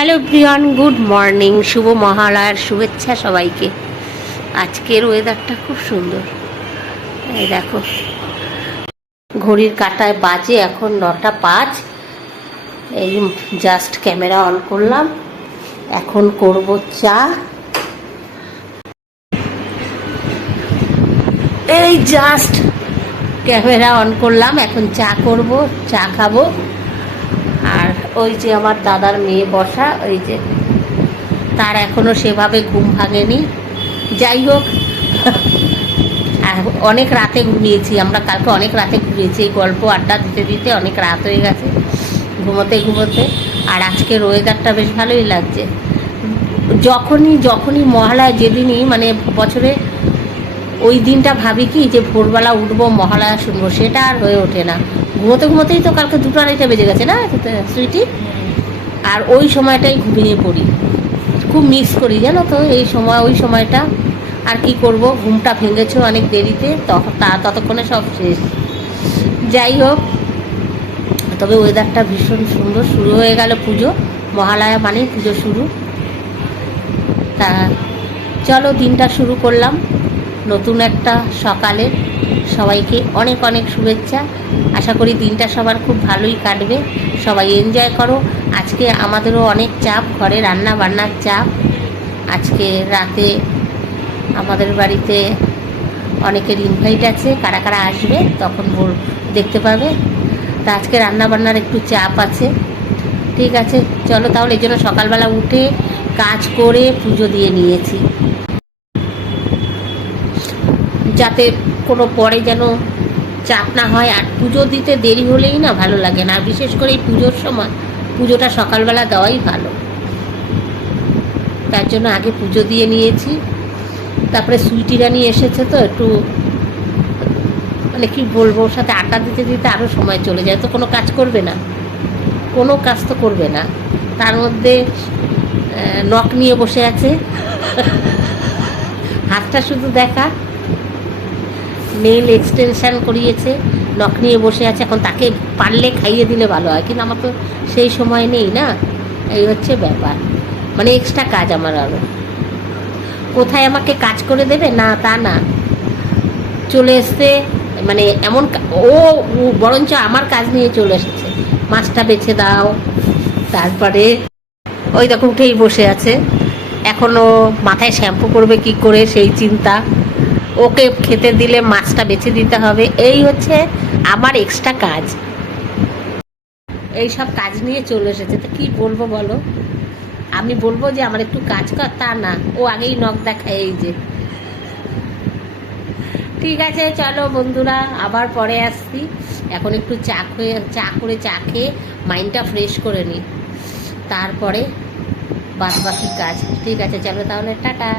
Hello Priyan, good morning, শুভ মহালয়ার শুভেচ্ছা সবাইকে। আজকের ওয়েদারটা খুব সুন্দর। এই দেখো, ঘড়ির কাঁটায় বাজে এখন নটা পাঁচ। এই জাস্ট ক্যামেরা অন করলাম। এখন করব চা। এই জাস্ট ক্যামেরা অন করলাম, এখন চা করব, চা খাব। ওই যে আমার দাদার মেয়ে বসা, ওই যে তার এখনও সেভাবে ঘুম ভাঙেনি। যাই হোক, অনেক রাতে ঘুমিয়েছি, আমরা কালকে অনেক রাতে ঘুমিয়েছি, এই গল্প আড্ডা দিতে দিতে অনেক রাত হয়ে গেছে, ঘুমোতে ঘুমোতে। আর আজকের ওয়েদারটা বেশ ভালোই লাগছে। যখনই যখনই মহালয়া যেদিনই মানে বছরে ওই দিনটা ভাবি কি, যে ভোরবেলা উঠবো, মহালয়া শুনব, সেটা আর হয়ে ওঠে না। ঘুমোতে ঘুমোতেই তো কালকে দুটো আড়াইটা বেজে গেছে না? সুইটি। আর ওই সময়টাই ঘুমিয়ে পড়ি। খুব মিস করি, জানো তো? এই সময়, ওই সময়টা। আর কি করব? ঘুমটা ভেঙেছে অনেক দেরিতে। তা, ততক্ষণে সব শেষ। যাই হোক, তবে ওয়েদারটা ভীষণ সুন্দর। শুরু হয়ে গেল পুজো। মহালয়া মানেই পুজো শুরু। তা, চলো দিনটা শুরু করলাম। নতুন একটা সকালে সবাইকে অনেক অনেক শুভেচ্ছা। আশা করি দিনটা সবার খুব ভালোই কাটবে। সবাই এনজয় করো। আজকে আমাদেরও অনেক চাপ, ঘরে রান্না বান্নার চাপ। আজকে রাতে আমাদের বাড়িতে অনেকের ইনভাইট আছে। কারা কারা আসবে তখন দেখতে পাবে। তা আজকে রান্না বান্নার একটু চাপ আছে। ঠিক আছে, চলো তাহলে এই জন্য সকালবেলা উঠে কাজ করে পুজো দিয়ে নিয়েছি। যাতে কোনো পরে যেন চাপ না হয়, আর পুজো দিতে দেরি হলেই না ভালো লাগে না। বিশেষ করে এই পুজোর সময় পুজোটা সকালবেলা দেওয়াই ভালো। তার জন্য আগে পুজো দিয়ে নিয়েছি। তারপরে সুইটিরা রানি এসেছে তো, একটু মানে কি বলব, ওর সাথে আড্ডা দিতে দিতে আরও সময় চলে যায়। তো কোনো কাজ করবে না। কোনো কাজ তো করবে না। তার মধ্যে নখ নিয়ে বসে আছে। হাতটা শুধু দেখা। নেল এক্সটেনশন করিয়েছে নখ নিয়ে বসে আছে, এখন তাকে পারলে খাইয়ে দিলে ভালো হয়, কিন্তু আমার তো সেই সময় নেই না? এই হচ্ছে ব্যাপার। মানে এক্সট্রা কাজ আমার আরও কোথায় আমাকে কাজ করে দেবে? না, তা না। চলে এসছে মানে এমন ও বরঞ্চ আমার কাজ নিয়ে চলে এসেছে। মাছটা বেছে দাও। তারপরে ওই দেখো, উঠেই বসে আছে। এখনও মাথায় শ্যাম্পু করবে কি করে, সেই চিন্তা। ওকে খেতে দিলে মাছটা বেছে দিতে হবে। এই হচ্ছে আমার এক্সট্রা কাজ। এই সব কাজ নিয়ে চলে এসেছে। তো কি বলব বলো? আমি বলব যে আমার একটু কাজ কর, তা না। ও আগেই নখ দেখায় এই যে। ঠিক আছে, চলো বন্ধুরা, আবার পরে আসছি। এখন একটু চা খেয়ে, চা করে চা খেয়ে মাইন্ডটা ফ্রেশ করে নিই তারপরে বাদ বাকি কাজ। ঠিক আছে, চলো তাহলে, টাটা।